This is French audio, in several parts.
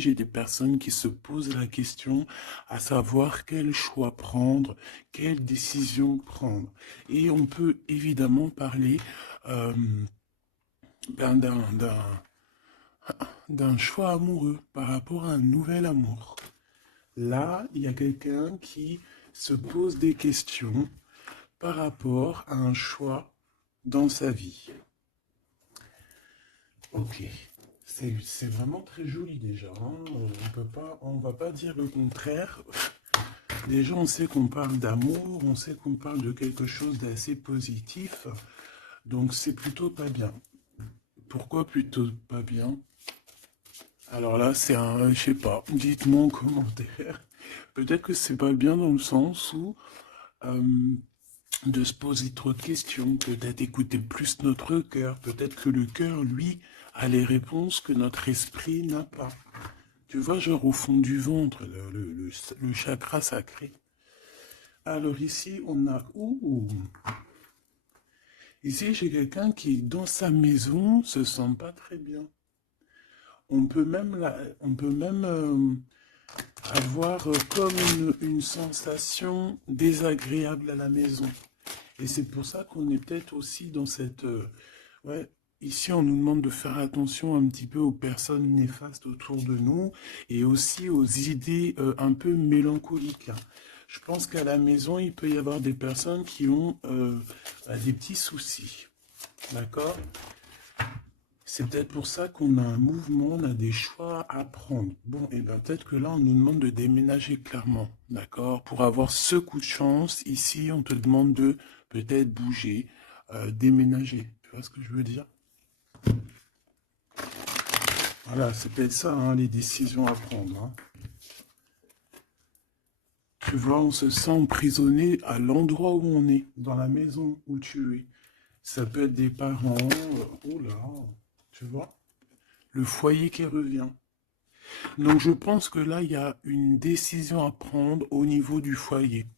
j'ai des personnes qui se posent la question à savoir quel choix prendre, quelle décision prendre. Et on peut évidemment parler euh, ben, d'un choix amoureux par rapport à un nouvel amour. Là, il y a quelqu'un qui se pose des questions par rapport à un choix dans sa vie. Ok, c'est vraiment très joli déjà, hein. On va pas dire le contraire. Déjà, on sait qu'on parle d'amour, on sait qu'on parle de quelque chose d'assez positif, donc c'est plutôt pas bien. Pourquoi plutôt pas bien? Alors là, c'est un, je sais pas, dites-moi en commentaire. Peut-être que c'est pas bien dans le sens où euh, de se poser trop de questions, peut-être écouter plus notre cœur, peut-être que le cœur, lui, a les réponses que notre esprit n'a pas. Tu vois, genre au fond du ventre, le chakra sacré. Alors ici, on a... Ouh, ici, j'ai quelqu'un qui, dans sa maison, se sent pas très bien. On peut même avoir comme une sensation désagréable à la maison. Et c'est pour ça qu'on est peut-être aussi dans cette... ouais, ici, on nous demande de faire attention un petit peu aux personnes néfastes autour de nous et aussi aux idées un peu mélancoliques. Je pense qu'à la maison, il peut y avoir des personnes qui ont des petits soucis. D'accord? C'est peut-être pour ça qu'on a un mouvement, on a des choix à prendre. Bon, et bien peut-être que là, on nous demande de déménager clairement, d'accord? Pour avoir ce coup de chance, ici, on te demande de peut-être bouger, déménager. Tu vois ce que je veux dire? Voilà, c'est peut-être ça, hein, les décisions à prendre, hein. Tu vois, on se sent emprisonné à l'endroit où on est, dans la maison où tu es. Ça peut être des parents, oh là, tu vois, le foyer qui revient. Donc je pense que là, il y a une décision à prendre au niveau du foyer.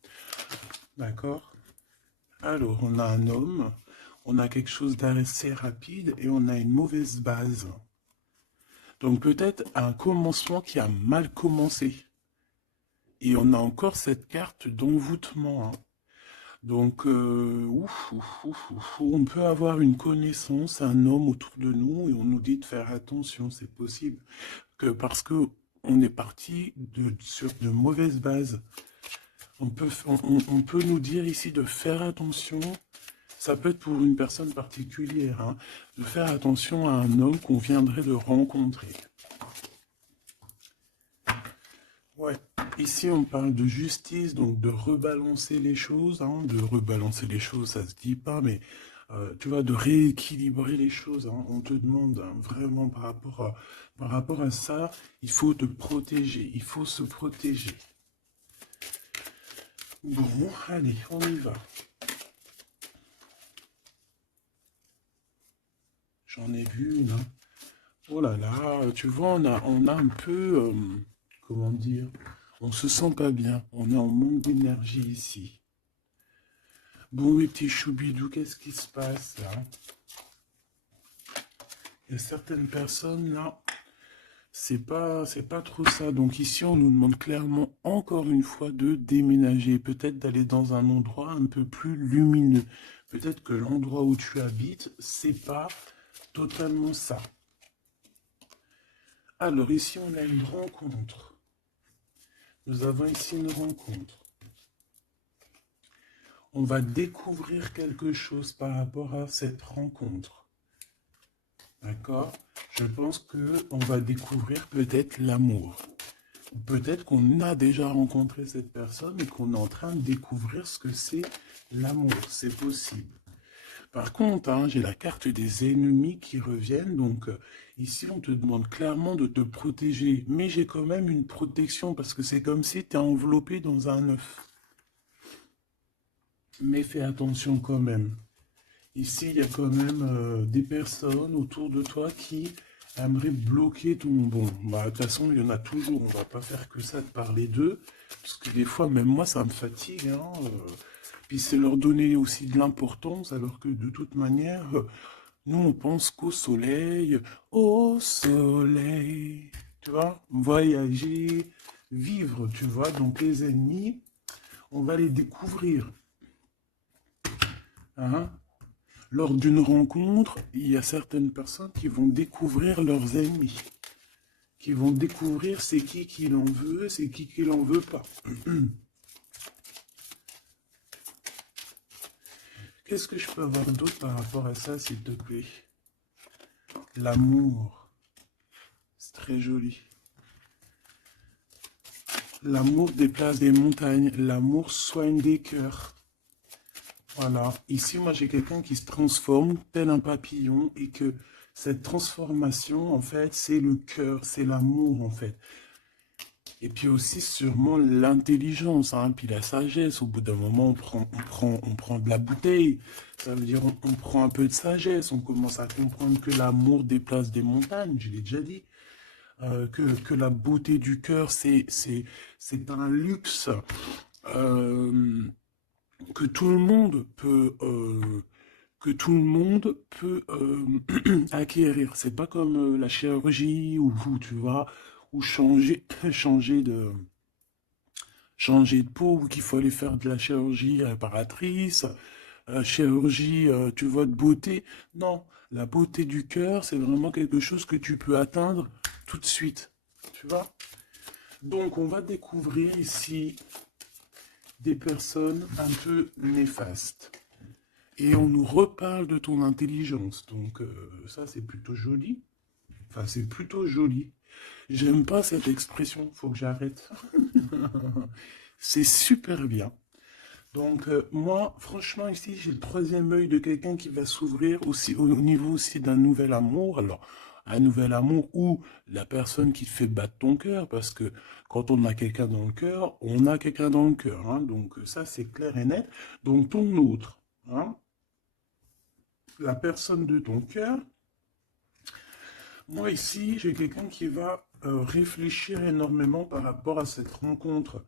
D'accord? Alors, on a un homme, on a quelque chose d'assez rapide et on a une mauvaise base. Donc peut-être un commencement qui a mal commencé. Et on a encore cette carte d'envoûtement, hein. Donc, on peut avoir une connaissance, un homme autour de nous, et on nous dit de faire attention, c'est possible. Que parce que on est parti sur de mauvaises bases. On peut nous dire ici de faire attention, ça peut être pour une personne particulière, hein, de faire attention à un homme qu'on viendrait de rencontrer. Ouais, ici on parle de justice, donc de rebalancer les choses, hein, de rebalancer les choses, ça se dit pas, mais tu vois, de rééquilibrer les choses, hein. On te demande, hein, vraiment par rapport à ça, il faut te protéger, il faut se protéger. Bon, allez, on y va. J'en ai vu une, hein. Oh là là, tu vois, on a un peu, comment dire, on se sent pas bien, on est en manque d'énergie ici. Bon, mes petits choubidous, qu'est-ce qui se passe là? Il y a certaines personnes là, c'est pas trop ça. Donc ici, on nous demande clairement encore une fois de déménager, peut-être d'aller dans un endroit un peu plus lumineux. Peut-être que l'endroit où tu habites, c'est pas totalement ça. Alors ici, on a une rencontre. Nous avons ici une rencontre. On va découvrir quelque chose par rapport à cette rencontre. D'accord? Je pense qu'on va découvrir peut-être l'amour. Peut-être qu'on a déjà rencontré cette personne et qu'on est en train de découvrir ce que c'est l'amour. C'est possible. Par contre, hein, j'ai la carte des ennemis qui reviennent. Donc ici, on te demande clairement de te protéger. Mais j'ai quand même une protection parce que c'est comme si tu es enveloppé dans un œuf. Mais fais attention quand même. Ici, il y a quand même des personnes autour de toi qui aimeraient bloquer ton... Bon, bah, de toute façon, il y en a toujours. On va pas faire que ça de parler d'eux. Parce que des fois, même moi, ça me fatigue, hein. Puis c'est leur donner aussi de l'importance, alors que de toute manière, nous, on pense qu'au soleil, au soleil. tu vois, voyager, vivre, tu vois. Donc les ennemis, on va les découvrir. Hein. Lors d'une rencontre, il y a certaines personnes qui vont découvrir leurs ennemis, qui vont découvrir c'est qui l'en veut, c'est qui l'en veut pas. Qu'est-ce que je peux avoir d'autre par rapport à ça, s'il te plaît? L'amour, c'est très joli. L'amour déplace des montagnes, l'amour soigne des cœurs. Voilà, ici moi j'ai quelqu'un qui se transforme tel un papillon et que cette transformation en fait c'est le cœur, c'est l'amour en fait. Et puis aussi sûrement l'intelligence, hein, puis la sagesse. Au bout d'un moment on prend de la bouteille, ça veut dire on prend un peu de sagesse, on commence à comprendre que l'amour déplace des montagnes, je l'ai déjà dit. Que la beauté du cœur c'est un luxe. Euh, que tout le monde peut acquérir. C'est pas comme la chirurgie ou tu vois ou changer de changer de peau ou qu'il faut aller faire de la chirurgie réparatrice, chirurgie tu vois de beauté. Non, la beauté du cœur, c'est vraiment quelque chose que tu peux atteindre tout de suite. Tu vois? Donc on va découvrir ici des personnes un peu néfastes. Et on nous reparle de ton intelligence. Donc ça, c'est plutôt joli. Enfin, c'est plutôt joli. J'aime pas cette expression, faut que j'arrête. C'est super bien. Donc moi, franchement, ici, j'ai le troisième œil de quelqu'un qui va s'ouvrir aussi au niveau aussi d'un nouvel amour. Alors, un nouvel amour ou la personne qui te fait battre ton cœur, parce que quand on a quelqu'un dans le cœur, on a quelqu'un dans le cœur. Hein. Donc ça, c'est clair et net. Donc ton autre, hein, la personne de ton cœur. Moi ici, j'ai quelqu'un qui va réfléchir énormément par rapport à cette rencontre.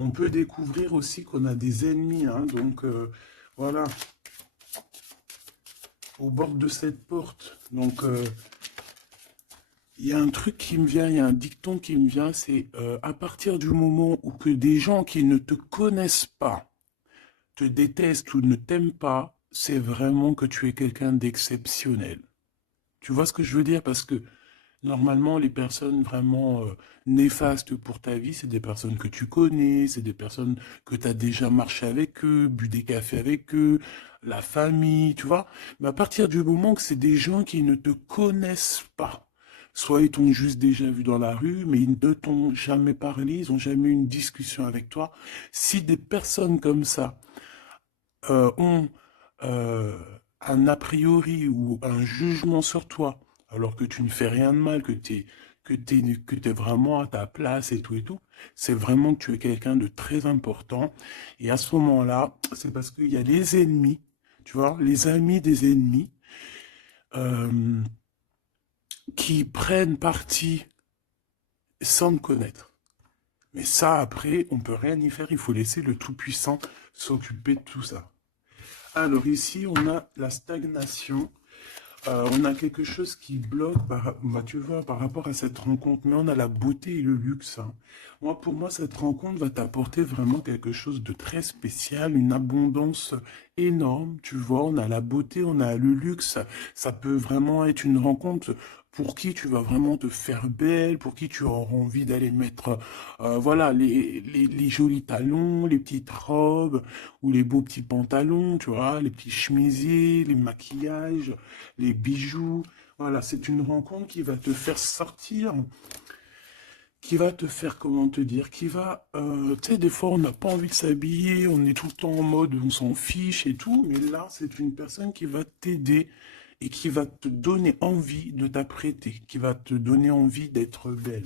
On peut découvrir aussi qu'on a des ennemis, hein, donc voilà, au bord de cette porte. Donc il y a un truc qui me vient, il y a un dicton qui me vient, c'est à partir du moment où que des gens qui ne te connaissent pas te détestent ou ne t'aiment pas, c'est vraiment que tu es quelqu'un d'exceptionnel. Tu vois ce que je veux dire? Parce que normalement, les personnes vraiment néfastes pour ta vie, c'est des personnes que tu connais, c'est des personnes que tu as déjà marché avec eux, bu des cafés avec eux, la famille, tu vois. Mais à partir du moment que c'est des gens qui ne te connaissent pas, soit ils t'ont juste déjà vu dans la rue, mais ils ne t'ont jamais parlé, ils n'ont jamais eu une discussion avec toi. Si des personnes comme ça ont euh, un a priori ou un jugement sur toi, alors que tu ne fais rien de mal, que t'es vraiment à ta place et tout, c'est vraiment que tu es quelqu'un de très important. Et à ce moment-là, c'est parce qu'il y a les ennemis, tu vois, les amis des ennemis, euh, qui prennent parti sans me connaître. Mais ça, après, on peut rien y faire, il faut laisser le Tout-Puissant s'occuper de tout ça. Alors ici, on a la stagnation. On a quelque chose qui bloque, bah, tu vois, par rapport à cette rencontre. Mais on a la beauté et le luxe. Hein. Moi, pour moi, cette rencontre va t'apporter vraiment quelque chose de très spécial, une abondance énorme. Tu vois, on a la beauté, on a le luxe. Ça peut vraiment être une rencontre pour qui tu vas vraiment te faire belle, pour qui tu auras envie d'aller mettre, voilà, les jolis talons, les petites robes ou les beaux petits pantalons, tu vois, les petits chemisiers, les maquillages, les bijoux. Voilà, c'est une rencontre qui va te faire sortir, qui va te faire, comment te dire, qui va, tu sais, des fois on n'a pas envie de s'habiller, on est tout le temps en mode, on s'en fiche et tout, mais là, c'est une personne qui va t'aider et qui va te donner envie de t'apprêter, qui va te donner envie d'être belle,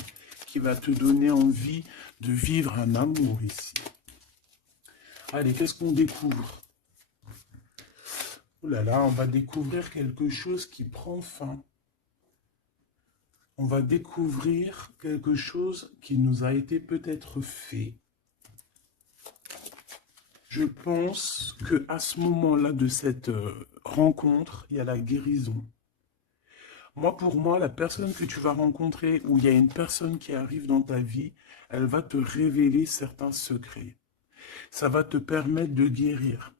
qui va te donner envie de vivre un amour ici. Allez, qu'est-ce qu'on découvre? Oh là là, on va découvrir quelque chose qui prend fin. On va découvrir quelque chose qui nous a été peut-être fait. Je pense que à ce moment-là de cette rencontre, il y a la guérison. Moi, pour moi, la personne que tu vas rencontrer, ou il y a une personne qui arrive dans ta vie, elle va te révéler certains secrets. Ça va te permettre de guérir.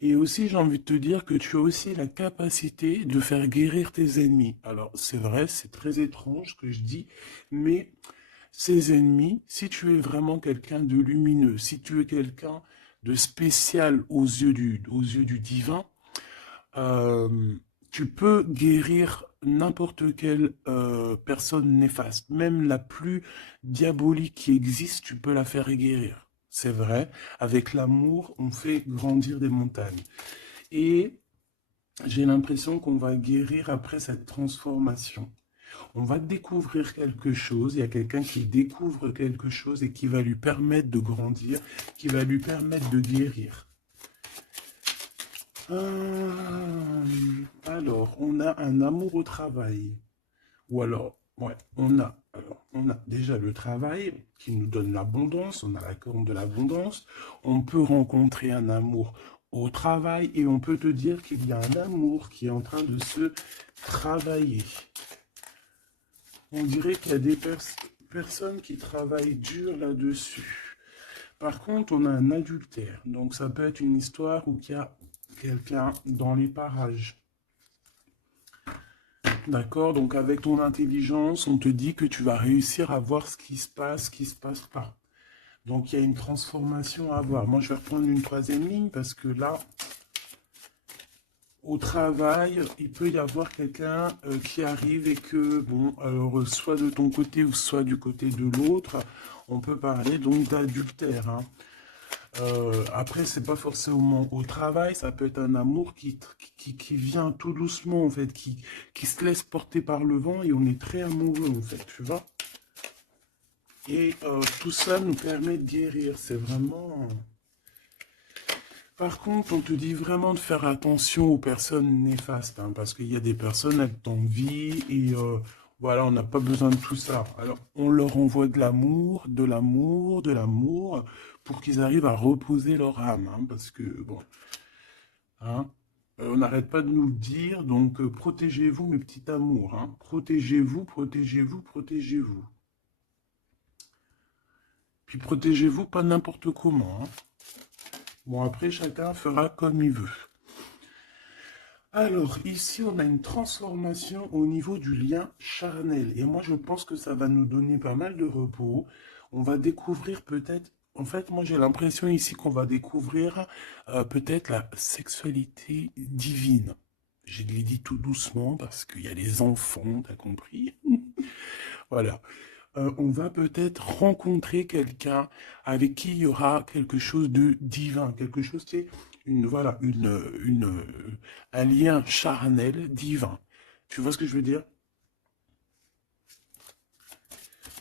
Et aussi, j'ai envie de te dire que tu as aussi la capacité de faire guérir tes ennemis. Alors, c'est vrai, c'est très étrange ce que je dis, mais ces ennemis, si tu es vraiment quelqu'un de lumineux, si tu es quelqu'un de spécial aux yeux du divin, euh, tu peux guérir n'importe quelle personne néfaste. Même la plus diabolique qui existe, tu peux la faire guérir. C'est vrai, avec l'amour, on fait grandir des montagnes. Et j'ai l'impression qu'on va guérir après cette transformation. On va découvrir quelque chose, il y a quelqu'un qui découvre quelque chose et qui va lui permettre de grandir, qui va lui permettre de guérir. Alors, on a un amour au travail. Ou alors, ouais, on a déjà le travail qui nous donne l'abondance, on a la corne de l'abondance. On peut rencontrer un amour au travail et on peut te dire qu'il y a un amour qui est en train de se travailler. On dirait qu'il y a des personnes qui travaillent dur là-dessus. Par contre, on a un adultère. Donc, ça peut être une histoire où il y a quelqu'un dans les parages. D'accord? Donc, avec ton intelligence, on te dit que tu vas réussir à voir ce qui se passe pas. Donc, il y a une transformation à avoir. Moi, je vais reprendre une troisième ligne parce que là, au travail, il peut y avoir quelqu'un qui arrive et que, bon, alors, soit de ton côté ou soit du côté de l'autre, on peut parler donc d'adultère, hein. Après, c'est pas forcément au travail, ça peut être un amour qui vient tout doucement, en fait, qui se laisse porter par le vent et on est très amoureux, en fait, tu vois. Et tout ça nous permet de guérir, c'est vraiment... Par contre, on te dit vraiment de faire attention aux personnes néfastes, hein, parce qu'il y a des personnes, elles t'envient et voilà, on n'a pas besoin de tout ça. Alors, on leur envoie de l'amour, de l'amour, de l'amour, pour qu'ils arrivent à reposer leur âme, hein, parce que, bon, hein, on n'arrête pas de nous le dire, donc protégez-vous, mes petits amours, hein, protégez-vous, protégez-vous, protégez-vous. Puis protégez-vous pas n'importe comment, hein. Bon, après, chacun fera comme il veut. Alors, ici, on a une transformation au niveau du lien charnel. Et moi, je pense que ça va nous donner pas mal de repos. On va découvrir peut-être... En fait, moi, j'ai l'impression ici qu'on va découvrir peut-être la sexualité divine. Je l'ai dit tout doucement parce qu'il y a les enfants, t'as compris? Voilà. On va peut-être rencontrer quelqu'un avec qui il y aura quelque chose de divin, quelque chose, c'est voilà, un lien charnel divin. Tu vois ce que je veux dire?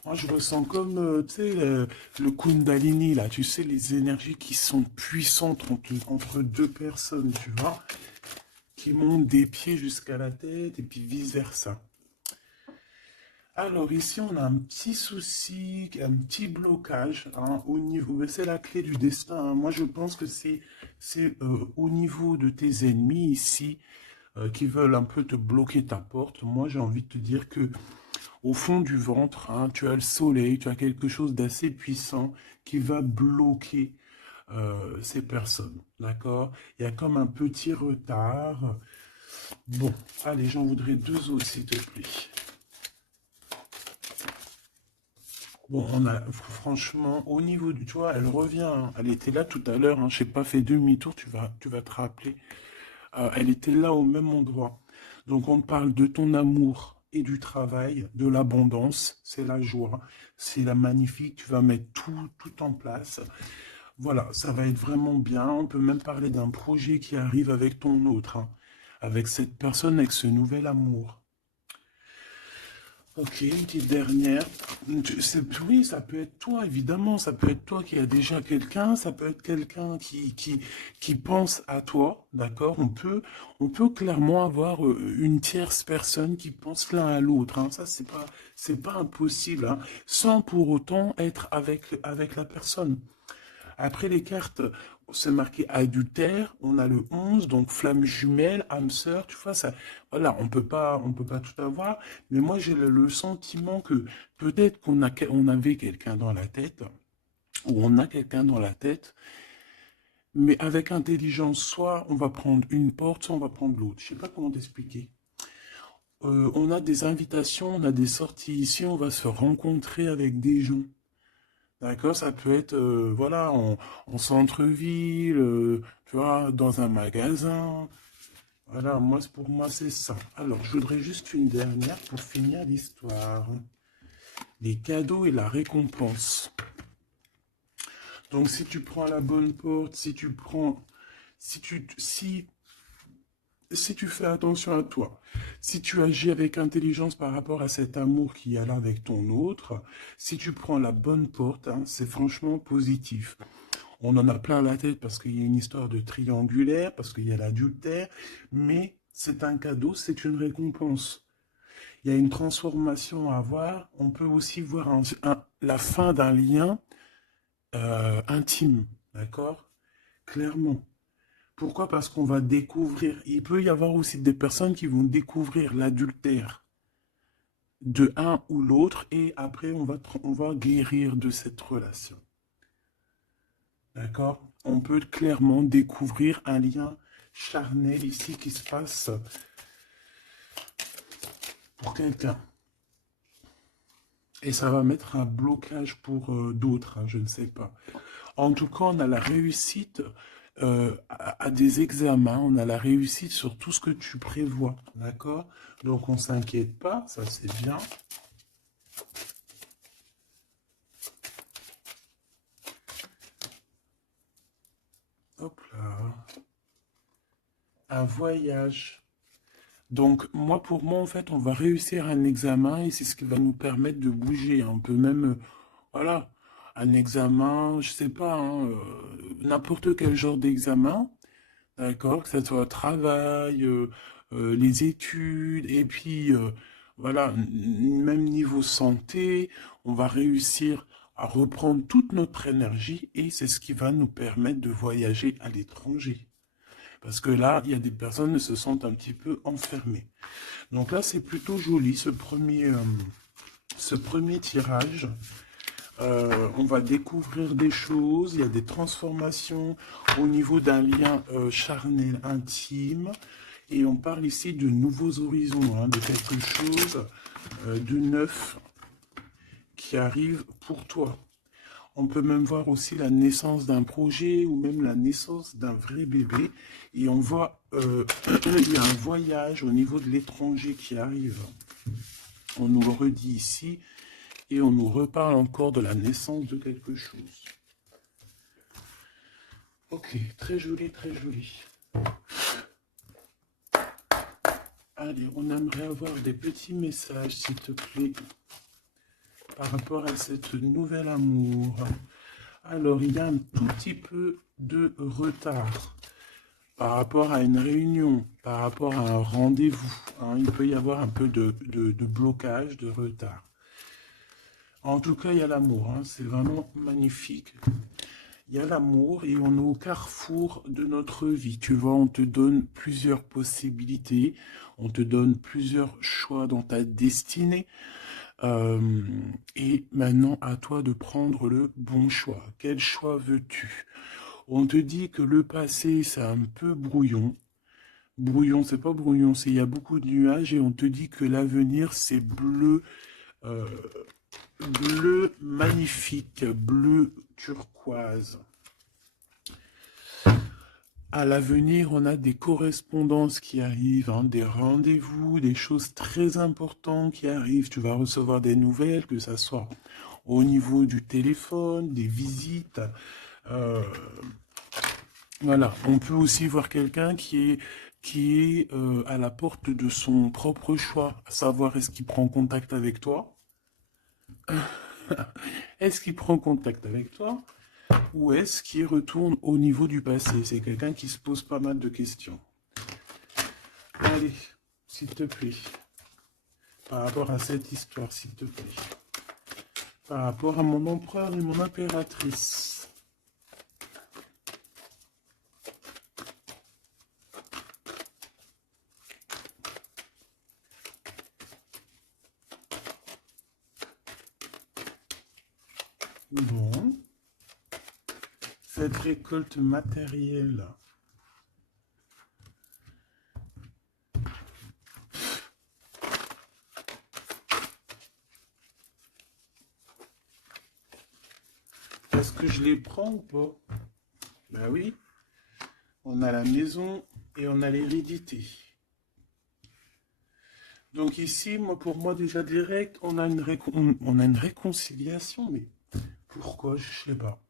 Moi, je ressens comme, tu sais, le Kundalini, là, tu sais, les énergies qui sont puissantes entre deux personnes, tu vois, qui montent des pieds jusqu'à la tête et puis vice-versa. Alors ici, on a un petit souci, un petit blocage, hein, au niveau, c'est la clé du destin, hein. Moi, je pense que c'est au niveau de tes ennemis ici qui veulent un peu te bloquer ta porte. Moi, j'ai envie de te dire que au fond du ventre, hein, tu as le soleil, tu as quelque chose d'assez puissant qui va bloquer ces personnes. D'accord? Il y a comme un petit retard. Bon, allez, j'en voudrais deux autres, s'il te plaît. Bon, on a franchement, au niveau du, tu vois, elle revient, hein. Elle était là tout à l'heure, hein, je n'ai pas fait demi-tour, tu vas te rappeler. Elle était là au même endroit. Donc on parle de ton amour et du travail, de l'abondance, c'est la joie, c'est la magnifique, tu vas mettre tout en place. Voilà, ça va être vraiment bien. On peut même parler d'un projet qui arrive avec ton autre, hein, avec cette personne, avec ce nouvel amour. Ok, une petite dernière. Oui, ça peut être toi, évidemment. Ça peut être toi qui as déjà quelqu'un. Ça peut être quelqu'un qui pense à toi. D'accord? On peut clairement avoir une tierce personne qui pense l'un à l'autre, hein. Ça, c'est pas impossible, hein, sans pour autant être avec la personne. Après les cartes, c'est marqué adultère, on a le 11, donc flamme jumelle, âme sœur, tu vois, ça, voilà, on peut pas tout avoir, mais moi j'ai le sentiment que peut-être on avait quelqu'un dans la tête, ou on a quelqu'un dans la tête, mais avec intelligence, soit on va prendre une porte, soit on va prendre l'autre. Je sais pas comment t'expliquer. On a des invitations, on a des sorties ici, on va se rencontrer avec des gens. D'accord, ça peut être, voilà, en centre-ville, tu vois, dans un magasin. Voilà, pour moi, c'est ça. Alors, je voudrais juste une dernière pour finir l'histoire. Les cadeaux et la récompense. Donc, si tu prends la bonne porte, si tu fais attention à toi, si tu agis avec intelligence par rapport à cet amour qui est là avec ton autre, si tu prends la bonne porte, hein, c'est franchement positif. On en a plein la tête parce qu'il y a une histoire de triangulaire, parce qu'il y a l'adultère, mais c'est un cadeau, c'est une récompense. Il y a une transformation à voir. On peut aussi voir la fin d'un lien intime, d'accord? Clairement. Pourquoi? Parce qu'on va découvrir. Il peut y avoir aussi des personnes qui vont découvrir l'adultère de un ou l'autre et après on va guérir de cette relation. D'accord? On peut clairement découvrir un lien charnel ici qui se passe pour quelqu'un. Et ça va mettre un blocage pour d'autres, hein, je ne sais pas. En tout cas, on a la réussite à des examens, on a la réussite sur tout ce que tu prévois, d'accord? Donc on ne s'inquiète pas, ça c'est bien. Hop là. Un voyage. Donc moi, pour moi, en fait, on va réussir un examen et c'est ce qui va nous permettre de bouger. On peut même, voilà, un examen, je sais pas, hein, n'importe quel genre d'examen. D'accord, que ce soit travail, les études, et puis voilà, même niveau santé, on va réussir à reprendre toute notre énergie et c'est ce qui va nous permettre de voyager à l'étranger. Parce que là, il y a des personnes qui se sentent un petit peu enfermées. Donc là, c'est plutôt joli ce premier tirage. On va découvrir des choses, il y a des transformations au niveau d'un lien charnel intime. Et on parle ici de nouveaux horizons, hein, de quelque chose de neuf qui arrive pour toi. On peut même voir aussi la naissance d'un projet ou même la naissance d'un vrai bébé. Et on voit, il y a un voyage au niveau de l'étranger qui arrive. On nous le redit ici. Et on nous reparle encore de la naissance de quelque chose. Ok, très joli, très joli. Allez, on aimerait avoir des petits messages, s'il te plaît, par rapport à cette nouvel amour. Alors, il y a un tout petit peu de retard par rapport à une réunion, par rapport à un rendez-vous. Hein, il peut y avoir un peu de blocage, de retard. En tout cas, il y a l'amour, hein, c'est vraiment magnifique. Il y a l'amour et on est au carrefour de notre vie. Tu vois, on te donne plusieurs possibilités, on te donne plusieurs choix dans ta destinée. Et maintenant, à toi de prendre le bon choix. Quel choix veux-tu? On te dit que le passé, c'est un peu brouillon. Brouillon, c'est pas brouillon, c'est il y a beaucoup de nuages et on te dit que l'avenir, c'est bleu, euh, bleu magnifique, bleu turquoise. À l'avenir, on a des correspondances qui arrivent, hein, des rendez-vous, des choses très importantes qui arrivent. Tu vas recevoir des nouvelles, que ce soit au niveau du téléphone, des visites. euh, voilà, on peut aussi voir quelqu'un qui est à la porte de son propre choix, à savoir est-ce qu'il prend contact avec toi? Est-ce qu'il prend contact avec toi? Ou est-ce qu'il retourne au niveau du passé? C'est quelqu'un qui se pose pas mal de questions. Allez, s'il te plaît, par rapport à cette histoire, s'il te plaît, par rapport à mon empereur et mon impératrice. Bon, cette récolte matérielle. Est-ce que je les prends ou pas? Ben oui, on a la maison et on a l'hérédité. Donc ici, moi, pour moi, déjà direct, on a une réconciliation, mais pourquoi? Je sais pas.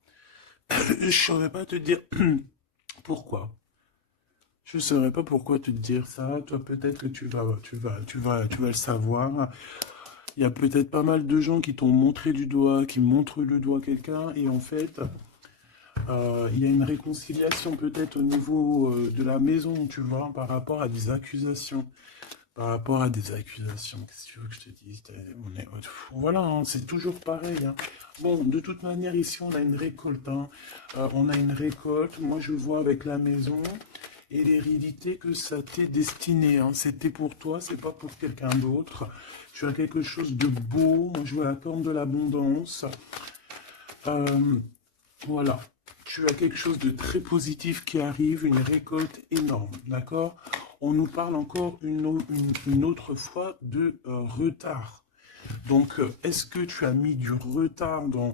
Je saurais pas te dire pourquoi. Je saurais pas pourquoi te dire ça. Toi, peut-être que tu vas le savoir. Il y a peut-être pas mal de gens qui t'ont montré du doigt, qui montrent le doigt à quelqu'un, et en fait, il y a une réconciliation peut-être au niveau de la maison, tu vois, par rapport à des accusations. Par rapport à des accusations, qu'est-ce que tu veux que je te dise? Voilà, hein, c'est toujours pareil, hein. Bon, de toute manière, ici, on a une récolte, hein. On a une récolte. Moi, je vois avec la maison et l'hérédité que ça t'est destiné, hein. C'était pour toi, c'est pas pour quelqu'un d'autre. Tu as quelque chose de beau. Moi, je vois la corne de l'abondance. Euh, voilà. Tu as quelque chose de très positif qui arrive, une récolte énorme, d'accord? On nous parle encore une autre fois de retard. Donc, est-ce que tu as mis du retard dans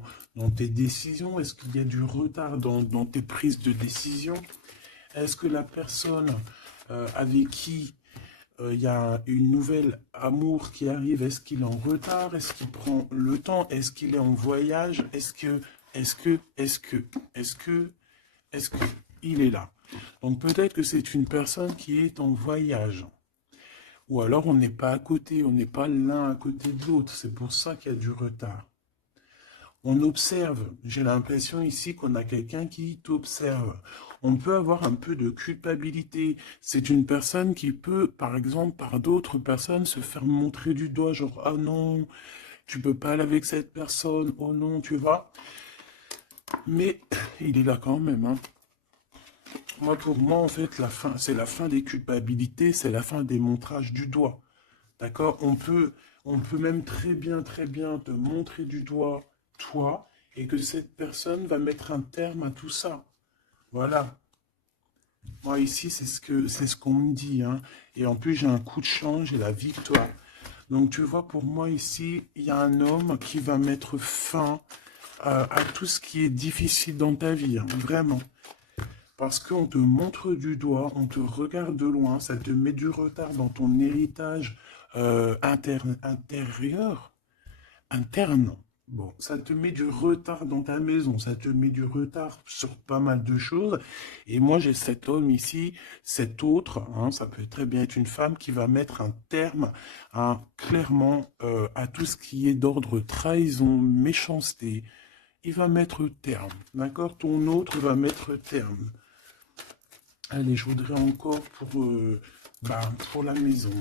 tes décisions? Est-ce qu'il y a du retard dans tes prises de décision? Est-ce que la personne avec qui il y a une nouvelle amour qui arrive, est-ce qu'il est en retard? Est-ce qu'il prend le temps? Est-ce qu'il est en voyage? Est-ce que il est là? Donc peut-être que c'est une personne qui est en voyage. Ou alors on n'est pas à côté, on n'est pas l'un à côté de l'autre. C'est pour ça qu'il y a du retard. On observe. J'ai l'impression ici qu'on a quelqu'un qui t'observe. On peut avoir un peu de culpabilité. C'est une personne qui peut, par exemple, par d'autres personnes, se faire montrer du doigt, genre, ah non, tu peux pas aller avec cette personne, oh non, tu vois. Mais il est là quand même, hein. Moi, pour moi, en fait, la fin, c'est la fin des culpabilités, c'est la fin des montrages du doigt. D'accord? On peut même très bien te montrer du doigt, toi, et que cette personne va mettre un terme à tout ça. Voilà. Moi, ici, c'est ce qu'on me dit, hein. Et en plus, j'ai un coup de chance, j'ai la victoire. Donc, tu vois, pour moi, ici, il y a un homme qui va mettre fin à tout ce qui est difficile dans ta vie, hein, vraiment. Parce qu'on te montre du doigt, on te regarde de loin, ça te met du retard dans ton héritage intérieur, interne. Bon, ça te met du retard dans ta maison, ça te met du retard sur pas mal de choses. Et moi, j'ai cet homme ici, cet autre, hein, ça peut très bien être une femme qui va mettre un terme, hein, clairement, à tout ce qui est d'ordre trahison, méchanceté. Il va mettre terme, d'accord? Ton autre va mettre terme. Allez, je voudrais encore pour la maison.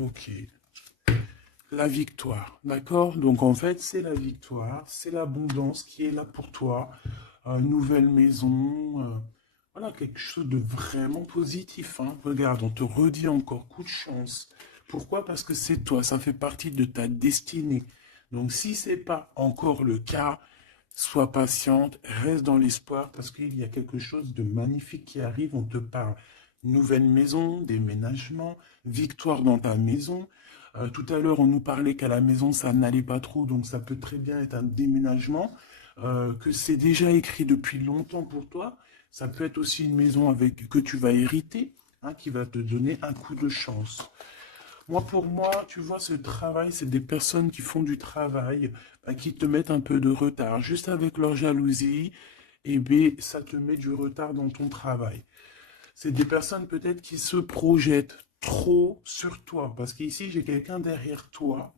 Ok. La victoire, d'accord? Donc en fait, c'est la victoire, c'est l'abondance qui est là pour toi. Nouvelle maison, voilà, quelque chose de vraiment positif, hein. Regarde, on te redit encore coup de chance. Pourquoi? Parce que c'est toi, ça fait partie de ta destinée. Donc si c'est pas encore le cas, sois patiente, reste dans l'espoir parce qu'il y a quelque chose de magnifique qui arrive. On te parle nouvelle maison, déménagement, victoire dans ta maison. Tout à l'heure, on nous parlait qu'à la maison, ça n'allait pas trop, donc ça peut très bien être un déménagement, que c'est déjà écrit depuis longtemps pour toi. Ça peut être aussi une maison avec que tu vas hériter, hein, qui va te donner un coup de chance. Moi, pour moi, tu vois, ce travail, c'est des personnes qui font du travail, bah, qui te mettent un peu de retard. Juste avec leur jalousie, et bien, ça te met du retard dans ton travail. C'est des personnes peut-être qui se projettent trop sur toi. Parce qu'ici, j'ai quelqu'un derrière toi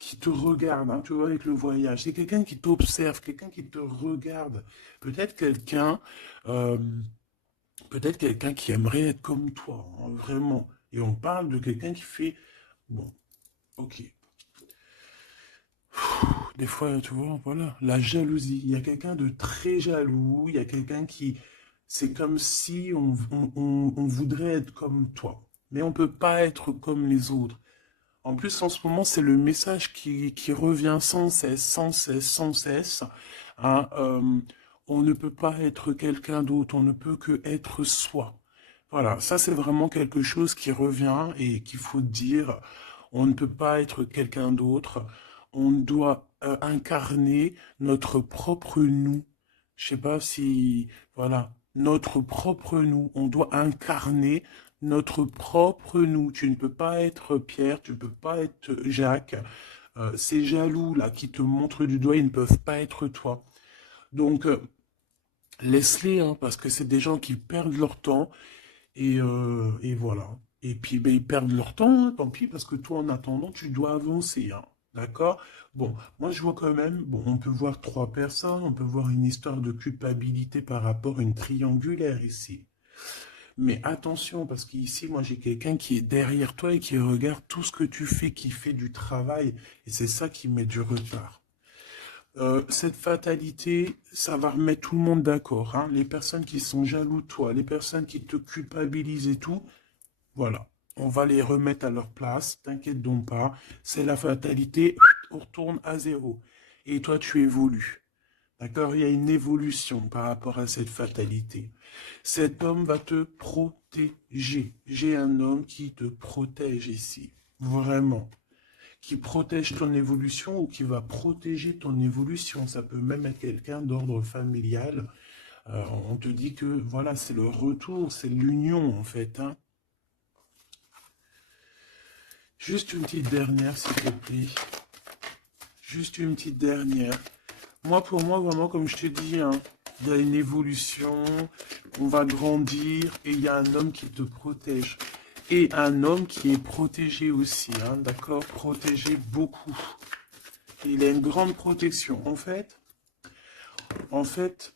qui te regarde, hein, tu vois, avec le voyage. C'est quelqu'un qui t'observe, quelqu'un qui te regarde. Peut-être quelqu'un euh, peut-être quelqu'un qui aimerait être comme toi, hein, vraiment. Et on parle de quelqu'un qui fait... Bon, ok. Des fois, tu vois, voilà, la jalousie. Il y a quelqu'un de très jaloux, il y a quelqu'un qui... C'est comme si on voudrait être comme toi. Mais on ne peut pas être comme les autres. En plus, en ce moment, c'est le message qui revient sans cesse, sans cesse, sans cesse. Hein, on ne peut pas être quelqu'un d'autre, on ne peut que être soi. Voilà, ça c'est vraiment quelque chose qui revient et qu'il faut dire. On ne peut pas être quelqu'un d'autre. On doit incarner notre propre nous. Je sais pas si, voilà, notre propre nous. On doit incarner notre propre nous. Tu ne peux pas être Pierre, tu ne peux pas être Jacques. Ces jaloux là qui te montrent du doigt, ils ne peuvent pas être toi. Donc laisse-les, hein, parce que c'est des gens qui perdent leur temps et voilà. Et puis ben, ils perdent leur temps, hein, tant pis, parce que toi en attendant, tu dois avancer, hein. D'accord? Bon, moi je vois quand même, bon, on peut voir trois personnes, on peut voir une histoire de culpabilité par rapport à une triangulaire ici. Mais attention, parce qu'ici, moi, j'ai quelqu'un qui est derrière toi et qui regarde tout ce que tu fais, qui fait du travail. Et c'est ça qui met du retard. Cette fatalité, ça va remettre tout le monde d'accord. Hein. Les personnes qui sont jaloux de toi, les personnes qui te culpabilisent et tout, voilà. On va les remettre à leur place. T'inquiète donc pas. C'est la fatalité. On retourne à zéro. Et toi, tu évolues. D'accord? Il y a une évolution par rapport à cette fatalité. Cet homme va te protéger. J'ai un homme qui te protège ici. Vraiment. Qui protège ton évolution ou qui va protéger ton évolution. Ça peut même être quelqu'un d'ordre familial. On te dit que voilà, c'est le retour, c'est l'union en fait. Hein. Juste une petite dernière, s'il te plaît. Juste une petite dernière. Moi, pour moi, vraiment, comme je te dis, hein, il y a une évolution, on va grandir et il y a un homme qui te protège. Et un homme qui est protégé aussi, hein, d'accord? Protégé beaucoup. Il a une grande protection. En fait,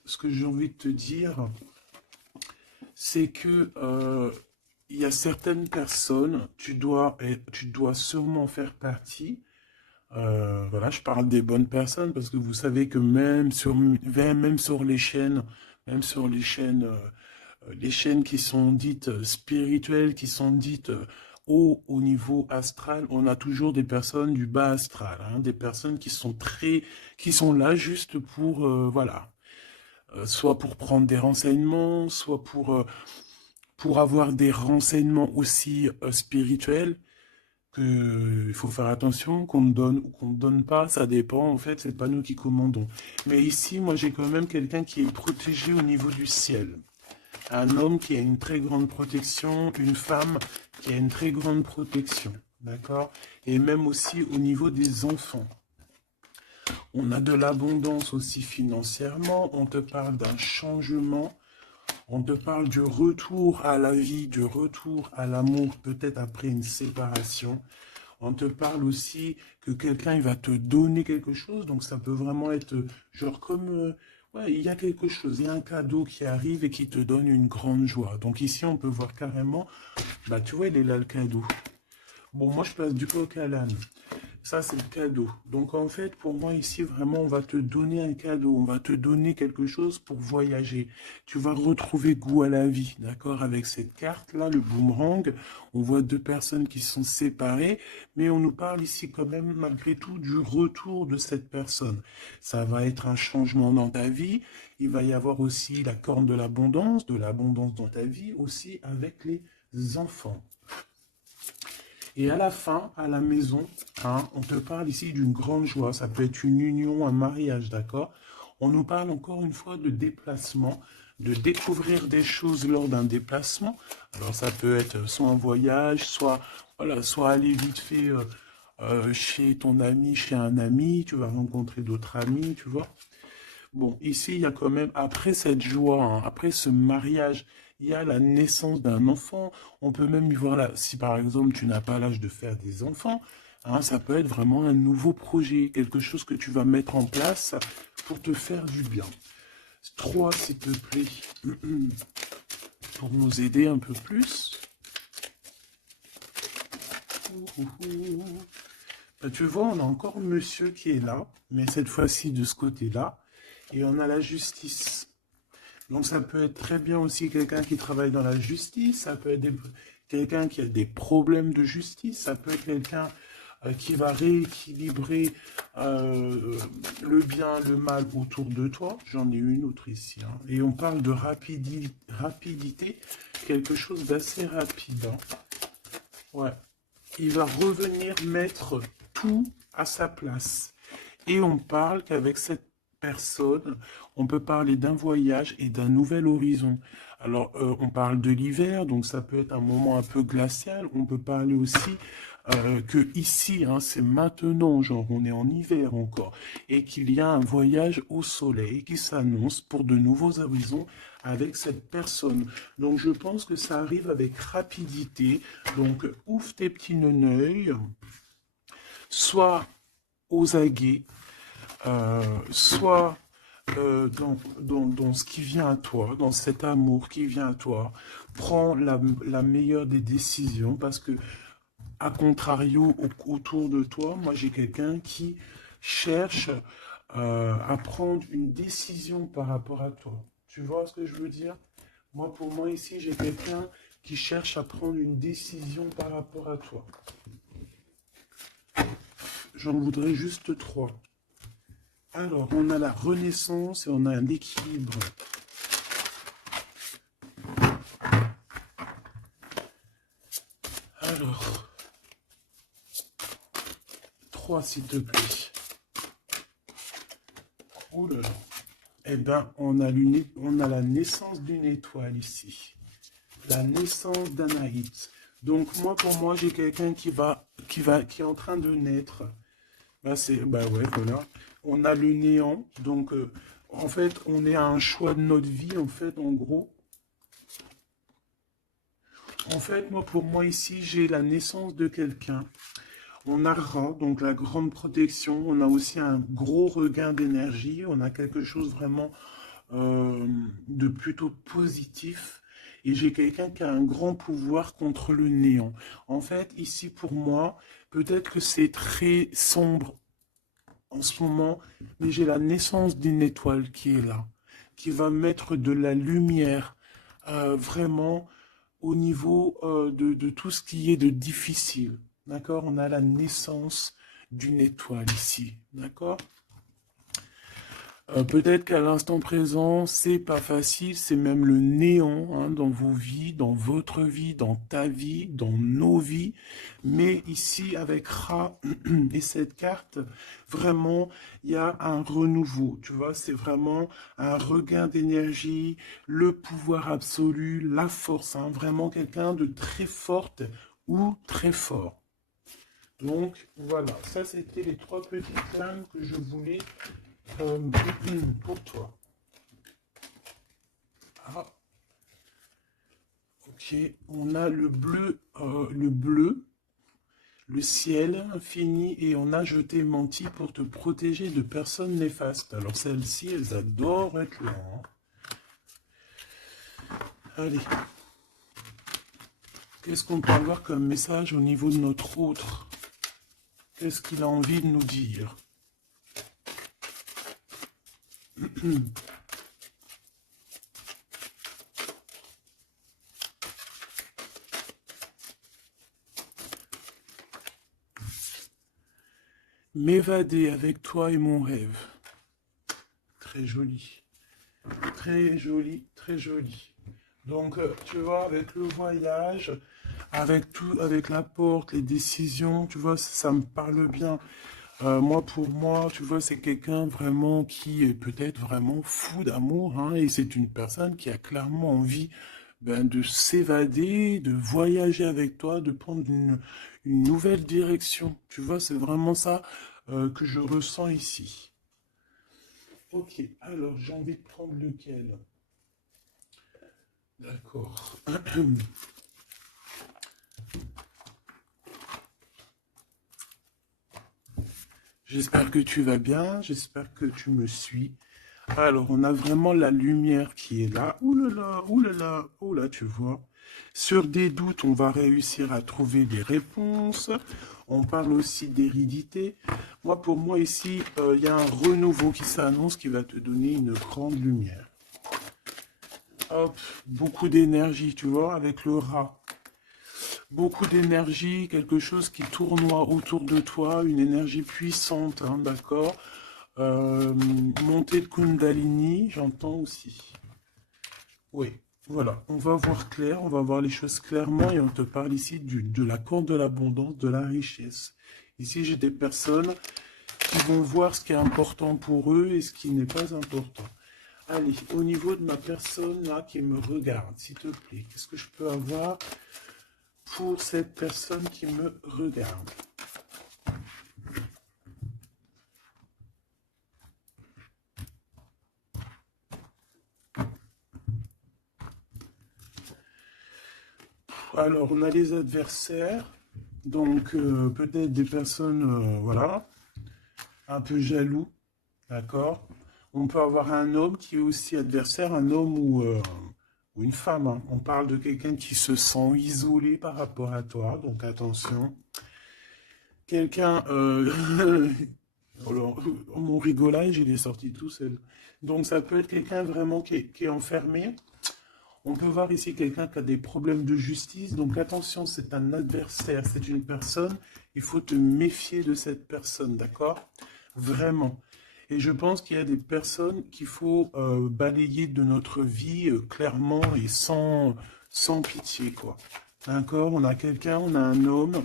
ce que j'ai envie de te dire, c'est que il y a certaines personnes, tu dois sûrement faire partie. Voilà, je parle des bonnes personnes parce que vous savez que même sur les chaînes qui sont dites spirituelles, qui sont dites haut au niveau astral, on a toujours des personnes du bas astral, hein, des personnes qui sont là juste pour, voilà, soit pour prendre des renseignements, soit pour avoir des renseignements aussi spirituels que il faut faire attention, qu'on me donne ou qu'on ne donne pas, ça dépend, en fait, c'est pas nous qui commandons. Mais ici, moi, j'ai quand même quelqu'un qui est protégé au niveau du ciel. Un homme qui a une très grande protection, une femme qui a une très grande protection, d'accord? Et même aussi au niveau des enfants. On a de l'abondance aussi financièrement, on te parle d'un changement, on te parle du retour à la vie, du retour à l'amour, peut-être après une séparation. On te parle aussi que quelqu'un il va te donner quelque chose, donc ça peut vraiment être genre comme ouais, il y a quelque chose, il y a un cadeau qui arrive et qui te donne une grande joie. Donc ici on peut voir carrément, bah tu vois il est là le cadeau. Bon moi je passe du coq à l'âne. Ça, c'est le cadeau. Donc, en fait, pour moi, ici, vraiment, on va te donner un cadeau. On va te donner quelque chose pour voyager. Tu vas retrouver goût à la vie, d'accord? Avec cette carte-là, le boomerang, on voit deux personnes qui sont séparées, mais on nous parle ici quand même, malgré tout, du retour de cette personne. Ça va être un changement dans ta vie. Il va y avoir aussi la corne de l'abondance dans ta vie, aussi avec les enfants. Et à la fin, à la maison, hein, on te parle ici d'une grande joie. Ça peut être une union, un mariage, d'accord? On nous parle encore une fois de déplacement, de découvrir des choses lors d'un déplacement. Alors ça peut être soit un voyage, soit, voilà, soit aller vite fait chez ton ami, chez un ami. Tu vas rencontrer d'autres amis, tu vois. Bon, ici, il y a quand même, après cette joie, hein, après ce mariage, il y a la naissance d'un enfant. On peut même y voir là, si par exemple tu n'as pas l'âge de faire des enfants, hein, ça peut être vraiment un nouveau projet, quelque chose que tu vas mettre en place pour te faire du bien. 3, s'il te plaît, pour nous aider un peu plus. Ben, tu vois, on a encore monsieur qui est là, mais cette fois-ci de ce côté-là. Et on a la justice. Donc ça peut être très bien aussi quelqu'un qui travaille dans la justice, ça peut être quelqu'un qui a des problèmes de justice, ça peut être quelqu'un qui va rééquilibrer le bien, le mal autour de toi. J'en ai une autre ici, hein. Et on parle de rapidité, quelque chose d'assez rapide, hein. Ouais. Il va revenir mettre tout à sa place. Et on parle qu'avec cette personne, on peut parler d'un voyage et d'un nouvel horizon. Alors, on parle de l'hiver, donc ça peut être un moment un peu glacial. On peut parler aussi que ici, hein, c'est maintenant, genre on est en hiver encore, et qu'il y a un voyage au soleil qui s'annonce pour de nouveaux horizons avec cette personne. Donc, je pense que ça arrive avec rapidité. Donc, ouvre tes petits neneuils, soit aux aguets, soit dans ce qui vient à toi, dans cet amour qui vient à toi. Prends la meilleure des décisions parce que, à contrario, autour de toi, moi j'ai quelqu'un qui cherche à prendre une décision par rapport à toi. Tu vois ce que je veux dire? Moi, pour moi, ici, j'ai quelqu'un qui cherche à prendre une décision par rapport à toi. J'en voudrais juste trois. Alors, on a la renaissance et on a un équilibre. Alors, 3 s'il te plaît. Oh là là. Eh bien, on a la naissance d'une étoile ici. La naissance d'Anaïs. Donc, pour moi, j'ai quelqu'un qui est en train de naître. Là, bah ouais, voilà. On a le néant. Donc, en fait, on est à un choix de notre vie, en fait, en gros. En fait, pour moi, ici, j'ai la naissance de quelqu'un. On a Ra, donc la grande protection. On a aussi un gros regain d'énergie. On a quelque chose vraiment de plutôt positif. Et j'ai quelqu'un qui a un grand pouvoir contre le néant. En fait, ici, pour moi, peut-être que c'est très sombre en ce moment, mais j'ai la naissance d'une étoile qui est là, qui va mettre de la lumière vraiment au niveau de tout ce qui est de difficile. D'accord? On a la naissance d'une étoile ici. D'accord? Peut-être qu'à l'instant présent, c'est pas facile, c'est même le néant, hein, dans vos vies, dans votre vie, dans ta vie, dans nos vies. Mais ici, avec Ra et cette carte, vraiment, il y a un renouveau. Tu vois, c'est vraiment un regain d'énergie, le pouvoir absolu, la force, hein, vraiment quelqu'un de très forte ou très fort. Donc, voilà, ça c'était les 3 petites flammes que je voulais pour toi. Ah, ok, on a le bleu, le ciel infini, et on a jeté menti pour te protéger de personnes néfastes. Alors celles-ci, elles adorent être là, hein. Allez. Qu'est-ce qu'on peut avoir comme message au niveau de notre autre? Qu'est-ce qu'il a envie de nous dire? M'évader avec toi est mon rêve. Très joli. Très joli, très joli. Donc, tu vois, avec le voyage, avec tout, avec la porte, les décisions, tu vois, ça me parle bien. Pour moi, tu vois, c'est quelqu'un vraiment qui est peut-être vraiment fou d'amour, hein, et c'est une personne qui a clairement envie de s'évader, de voyager avec toi, de prendre une nouvelle direction. Tu vois, c'est vraiment ça que je ressens ici. Ok, alors j'ai envie de prendre lequel? D'accord. J'espère que tu vas bien, j'espère que tu me suis. Alors, on a vraiment la lumière qui est là. Ouh là là, ouh là là, ouh là, tu vois. Sur des doutes, on va réussir à trouver des réponses. On parle aussi d'hérédité. Pour moi, ici, il y a un renouveau qui s'annonce qui va te donner une grande lumière. Hop, beaucoup d'énergie, tu vois, avec le rat. beaucoup d'énergie, quelque chose qui tournoie autour de toi, une énergie puissante, hein, d'accord? Montée de Kundalini, j'entends aussi. Oui, voilà, on va voir clair, on va voir les choses clairement et on te parle ici de la corde de l'abondance, de la richesse. Ici, j'ai des personnes qui vont voir ce qui est important pour eux et ce qui n'est pas important. Allez, au niveau de ma personne là qui me regarde, s'il te plaît, qu'est-ce que je peux avoir pour cette personne qui me regarde? Alors, on a les adversaires, donc peut-être des personnes, voilà, un peu jaloux, d'accord? On peut avoir un homme qui est aussi adversaire, un homme ou une femme, hein. On parle de quelqu'un qui se sent isolé par rapport à toi, donc attention. Quelqu'un, alors, mon rigolage, il est sorti tout seul. Donc ça peut être quelqu'un vraiment qui est enfermé. On peut voir ici quelqu'un qui a des problèmes de justice. Donc attention, c'est un adversaire, c'est une personne. Il faut te méfier de cette personne, d'accord? Vraiment. Et je pense qu'il y a des personnes qu'il faut balayer de notre vie clairement et sans pitié, quoi. D'accord? On a quelqu'un, on a un homme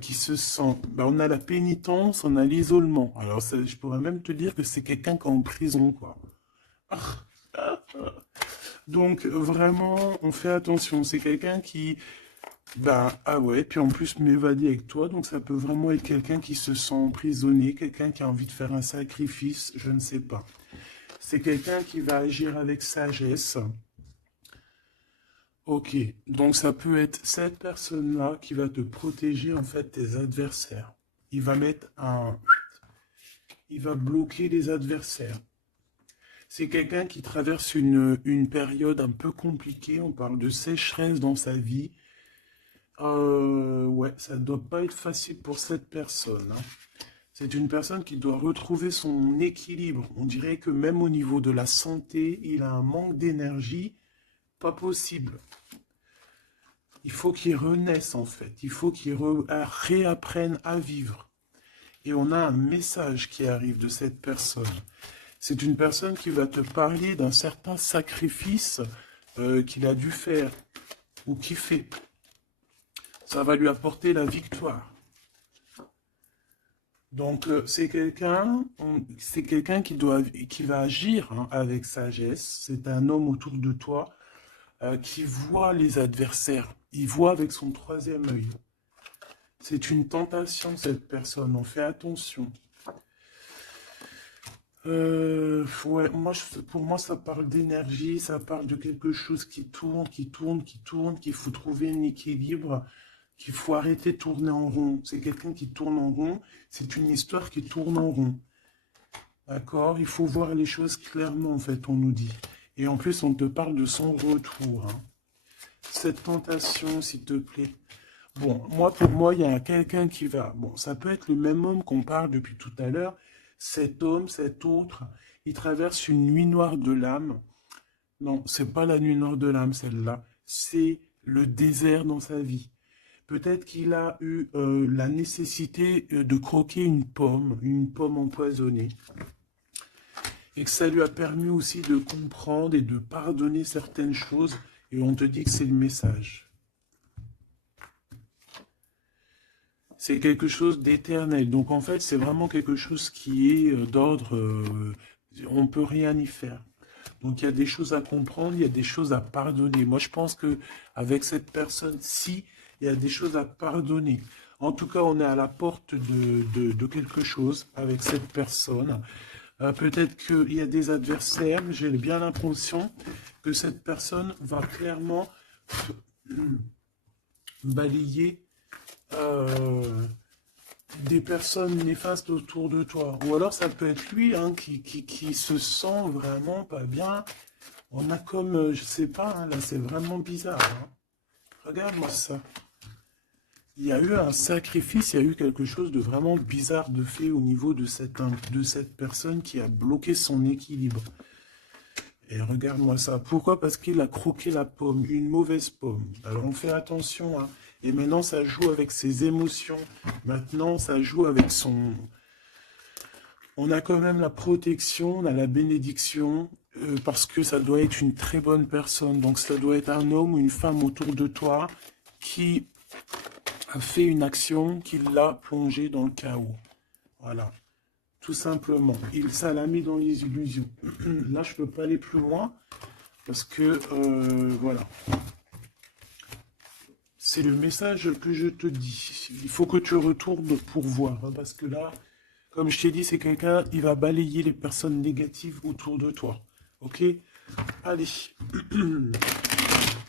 qui se sent... Ben, on a la pénitence, on a l'isolement. Alors je pourrais même te dire que c'est quelqu'un qui est en prison, quoi. Donc vraiment, on fait attention. C'est quelqu'un qui, bah ah ouais, puis en plus m'évader avec toi, donc ça peut vraiment être quelqu'un qui se sent emprisonné, quelqu'un qui a envie de faire un sacrifice, je ne sais pas. C'est quelqu'un qui va agir avec sagesse. Ok, donc ça peut être cette personne-là qui va te protéger en fait tes adversaires. Il va mettre un... Il va bloquer les adversaires. C'est quelqu'un qui traverse une période un peu compliquée. On parle de sécheresse dans sa vie. Ouais, ça ne doit pas être facile pour cette personne, hein. C'est une personne qui doit retrouver son équilibre. On dirait que même au niveau de la santé, il a un manque d'énergie pas possible. Il faut qu'il renaisse en fait. Il faut qu'il réapprenne à vivre. Et on a un message qui arrive de cette personne. C'est une personne qui va te parler d'un certain sacrifice qu'il a dû faire ou qu'il fait. Ça va lui apporter la victoire. Donc c'est quelqu'un qui va agir hein, avec sagesse. C'est un homme autour de toi qui voit les adversaires. Il voit avec son troisième œil. C'est une tentation cette personne. On fait attention. Ouais, pour moi, ça parle d'énergie, ça parle de quelque chose qui tourne, qui tourne, qui tourne, qu'il faut trouver un équilibre, qu'il faut arrêter de tourner en rond. C'est quelqu'un qui tourne en rond, c'est une histoire qui tourne en rond. D'accord? Il faut voir les choses clairement, en fait, on nous dit. Et en plus, on te parle de son retour, hein. Cette tentation, s'il te plaît. Bon, pour moi, il y a quelqu'un qui va... Bon, ça peut être le même homme qu'on parle depuis tout à l'heure. Cet homme, cet autre, il traverse une nuit noire de l'âme. Non, c'est pas la nuit noire de l'âme, celle-là. C'est le désert dans sa vie. Peut-être qu'il a eu la nécessité de croquer une pomme empoisonnée. Et que ça lui a permis aussi de comprendre et de pardonner certaines choses. Et on te dit que c'est le message. C'est quelque chose d'éternel. Donc en fait, c'est vraiment quelque chose qui est d'ordre... on ne peut rien y faire. Donc il y a des choses à comprendre, il y a des choses à pardonner. Moi, je pense que avec cette personne-ci, il y a des choses à pardonner. En tout cas, on est à la porte de quelque chose avec cette personne. Peut-être qu'il y a des adversaires, mais j'ai bien l'impression que cette personne va clairement balayer des personnes néfastes autour de toi. Ou alors ça peut être lui hein, qui se sent vraiment pas bien. On a comme, je sais pas, hein, là c'est vraiment bizarre, hein. Regarde-moi ça. Il y a eu un sacrifice, il y a eu quelque chose de vraiment bizarre de fait au niveau de cette personne qui a bloqué son équilibre. Et regarde-moi ça. Pourquoi? Parce qu'il a croqué la pomme, une mauvaise pomme. Alors on fait attention, hein. Et maintenant, ça joue avec ses émotions. Maintenant, ça joue avec son... On a quand même la protection, on a la bénédiction, parce que ça doit être une très bonne personne. Donc, ça doit être un homme ou une femme autour de toi qui a fait une action qui l'a plongé dans le chaos. Voilà. Tout simplement. Ça l'a mis dans les illusions. Là, je peux pas aller plus loin parce que, voilà. C'est le message que je te dis. Il faut que tu retournes pour voir. Hein, parce que là, comme je t'ai dit, c'est quelqu'un, il va balayer les personnes négatives autour de toi. Ok? Allez.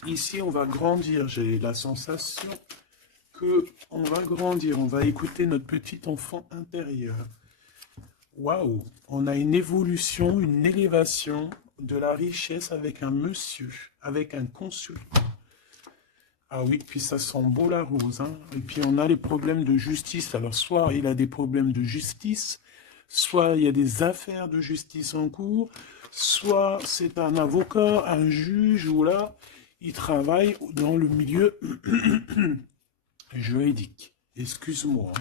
Ici, on va grandir. J'ai la sensation que on va grandir. On va écouter notre petit enfant intérieur. Waouh, on a une évolution, une élévation de la richesse avec un monsieur, avec un consultant. Ah oui, puis ça sent beau la rose, hein. Et puis on a les problèmes de justice. Alors soit il a des problèmes de justice, soit il y a des affaires de justice en cours, soit c'est un avocat, un juge, ou là, il travaille dans le milieu juridique. Excuse-moi.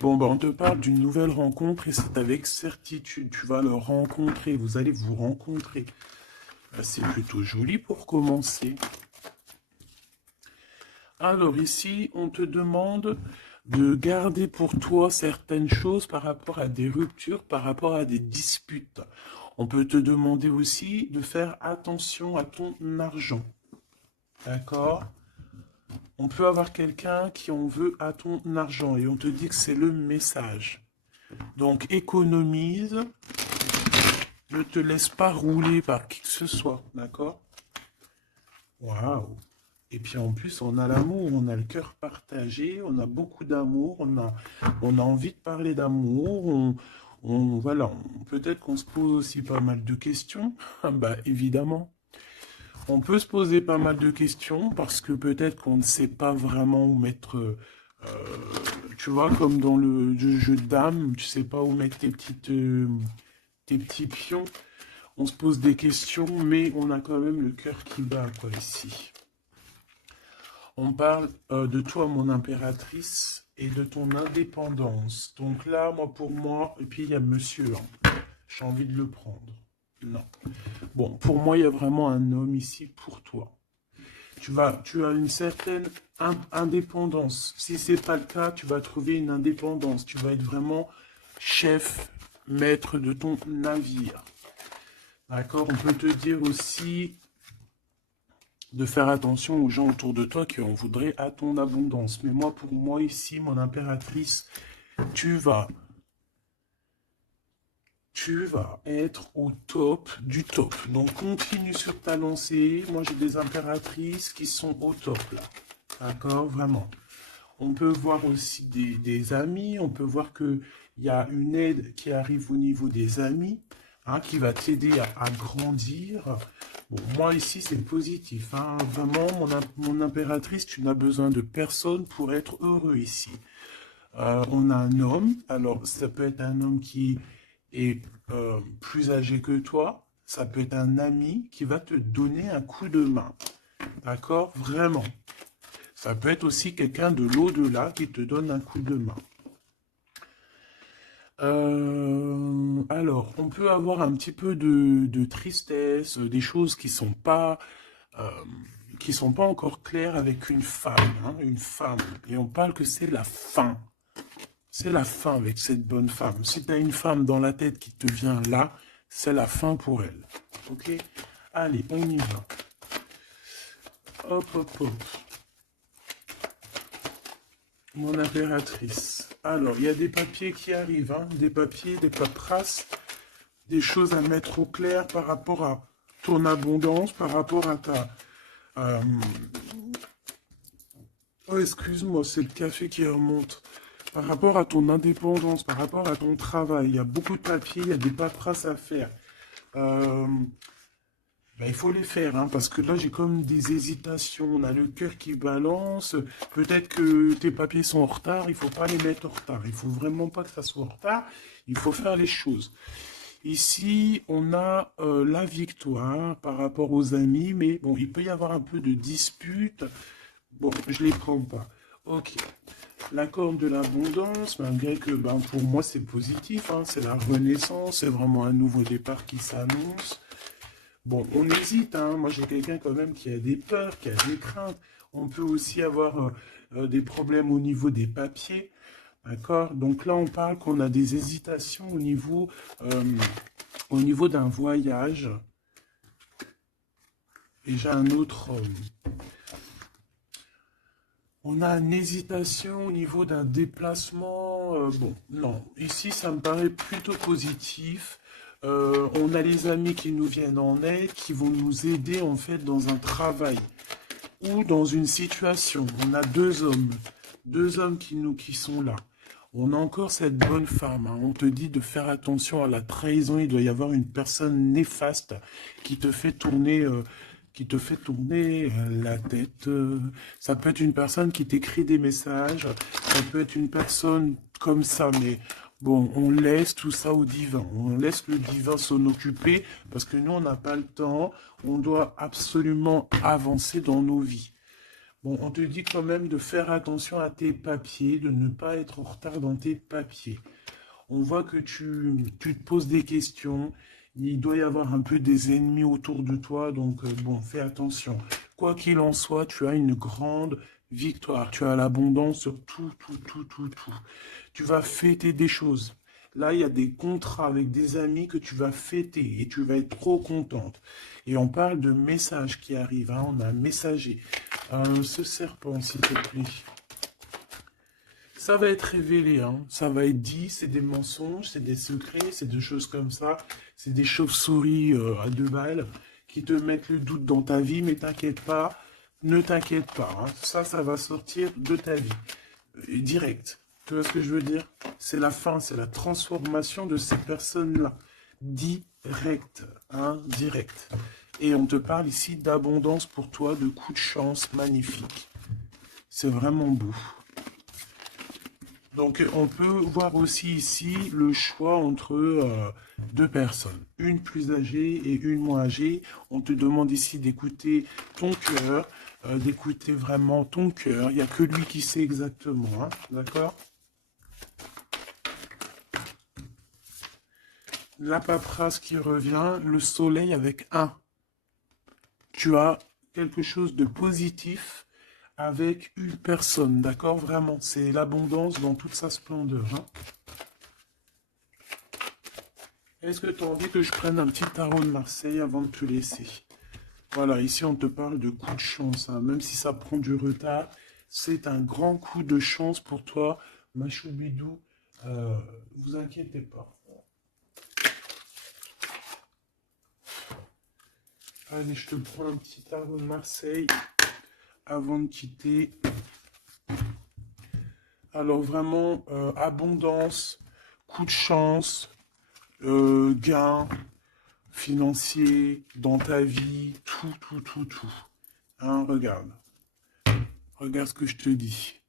Bon, ben, on te parle d'une nouvelle rencontre et c'est avec certitude. Tu vas le rencontrer, vous allez vous rencontrer. Ben, c'est plutôt joli pour commencer. Alors ici, on te demande de garder pour toi certaines choses par rapport à des ruptures, par rapport à des disputes. On peut te demander aussi de faire attention à ton argent. D'accord ? On peut avoir quelqu'un qui en veut à ton argent et on te dit que c'est le message. Donc économise, ne te laisse pas rouler par qui que ce soit, d'accord? Waouh! Et puis en plus, on a l'amour, on a le cœur partagé, on a beaucoup d'amour, on a envie de parler d'amour, voilà, peut-être qu'on se pose aussi pas mal de questions, bah évidemment. On peut se poser pas mal de questions parce que peut-être qu'on ne sait pas vraiment où mettre, tu vois, comme dans le jeu de dames, tu sais pas où mettre tes petits pions. On se pose des questions, mais on a quand même le cœur qui bat, quoi, ici. On parle de toi, mon impératrice, et de ton indépendance. Donc là, pour moi, et puis il y a monsieur, hein. J'ai envie de le prendre. Non. Bon, pour moi, il y a vraiment un homme ici pour toi. Tu as une certaine indépendance. Si ce n'est pas le cas, tu vas trouver une indépendance. Tu vas être vraiment chef, maître de ton navire. D'accord? On peut te dire aussi de faire attention aux gens autour de toi qui en voudraient à ton abondance. Mais moi, pour moi, ici, mon impératrice, tu vas être au top du top. Donc, continue sur ta lancée. Moi, j'ai des impératrices qui sont au top, là. D'accord? Vraiment. On peut voir aussi des amis. On peut voir qu'il y a une aide qui arrive au niveau des amis, hein, qui va t'aider à grandir. Bon, moi, ici, c'est positif. Hein. Vraiment, mon impératrice, tu n'as besoin de personne pour être heureux ici. On a un homme. Alors, ça peut être un homme qui est plus âgé que toi, ça peut être un ami qui va te donner un coup de main. D'accord? Vraiment. Ça peut être aussi quelqu'un de l'au-delà qui te donne un coup de main. Alors, on peut avoir un petit peu de tristesse, des choses qui sont pas encore claires avec une femme. Hein, une femme. Et on parle que c'est la fin. C'est la fin avec cette bonne femme. Si tu as une femme dans la tête qui te vient là, c'est la fin pour elle. Ok? Allez, on y va. Hop, hop, hop. Mon impératrice. Alors, il y a des papiers qui arrivent. Hein? Des papiers, des paperasses. Des choses à mettre au clair par rapport à ton abondance, par rapport à ta... Oh, excuse-moi, c'est le café qui remonte. Par rapport à ton indépendance, par rapport à ton travail, il y a beaucoup de papiers, il y a des paperasses à faire. Il faut les faire, hein, parce que là, j'ai comme des hésitations. On a le cœur qui balance. Peut-être que tes papiers sont en retard, il ne faut pas les mettre en retard. Il ne faut vraiment pas que ça soit en retard. Il faut faire les choses. Ici, on a la victoire par rapport aux amis, mais bon, il peut y avoir un peu de dispute. Bon, je les prends pas. Ok. La corde de l'abondance, malgré que ben, pour moi c'est positif, hein, c'est la renaissance, c'est vraiment un nouveau départ qui s'annonce. Bon, on hésite, hein. Moi j'ai quelqu'un quand même qui a des peurs, qui a des craintes. On peut aussi avoir des problèmes au niveau des papiers, d'accord? Donc là on parle qu'on a des hésitations euh, au niveau d'un voyage. Et j'ai un autre... on a une hésitation au niveau d'un déplacement. Bon, non. Ici, ça me paraît plutôt positif. On a les amis qui nous viennent en aide, qui vont nous aider en fait dans un travail ou dans une situation. On a deux hommes qui sont là. On a encore cette bonne femme, hein. On te dit de faire attention à la trahison. Il doit y avoir une personne néfaste qui te fait tourner, la tête. Ça peut être une personne qui t'écrit des messages. Ça peut être une personne comme ça, mais bon, on laisse tout ça au divin. On laisse le divin s'en occuper parce que nous, on n'a pas le temps. On doit absolument avancer dans nos vies. Bon, on te dit quand même de faire attention à tes papiers, de ne pas être en retard dans tes papiers. On voit que tu te poses des questions. Il doit y avoir un peu des ennemis autour de toi, donc bon, fais attention. Quoi qu'il en soit, tu as une grande victoire. Tu as l'abondance sur tout, tout, tout, tout, tout. Tu vas fêter des choses. Là, il y a des contrats avec des amis que tu vas fêter et tu vas être trop contente. Et on parle de messages qui arrivent, hein. On a un messager. Ce serpent, s'il te plaît. Ça va être révélé, hein. Ça va être dit, c'est des mensonges, c'est des secrets, c'est des choses comme ça. C'est des chauves-souris à deux balles qui te mettent le doute dans ta vie, mais t'inquiète pas, ne t'inquiète pas, hein. Ça va sortir de ta vie. Direct. Tu vois ce que je veux dire? C'est la fin, c'est la transformation de ces personnes-là. Direct, hein, direct. Et on te parle ici d'abondance pour toi, de coups de chance magnifiques. C'est vraiment beau. Donc, on peut voir aussi ici le choix entre deux personnes, une plus âgée et une moins âgée. On te demande ici d'écouter ton cœur, d'écouter vraiment ton cœur. Il n'y a que lui qui sait exactement, hein, d'accord? La paperasse qui revient, le soleil avec un. Tu as quelque chose de positif avec une personne, d'accord? Vraiment, c'est l'abondance dans toute sa splendeur, hein. Est-ce que tu as envie que je prenne un petit tarot de Marseille avant de te laisser? Voilà, ici on te parle de coup de chance, hein. Même si ça prend du retard, c'est un grand coup de chance pour toi, ma choubidou. Vous inquiétez pas. Allez, je te prends un petit tarot de Marseille avant de quitter. Alors vraiment, abondance, coup de chance, gain financier dans ta vie, tout, tout, tout, tout. Hein, regarde. Regarde ce que je te dis.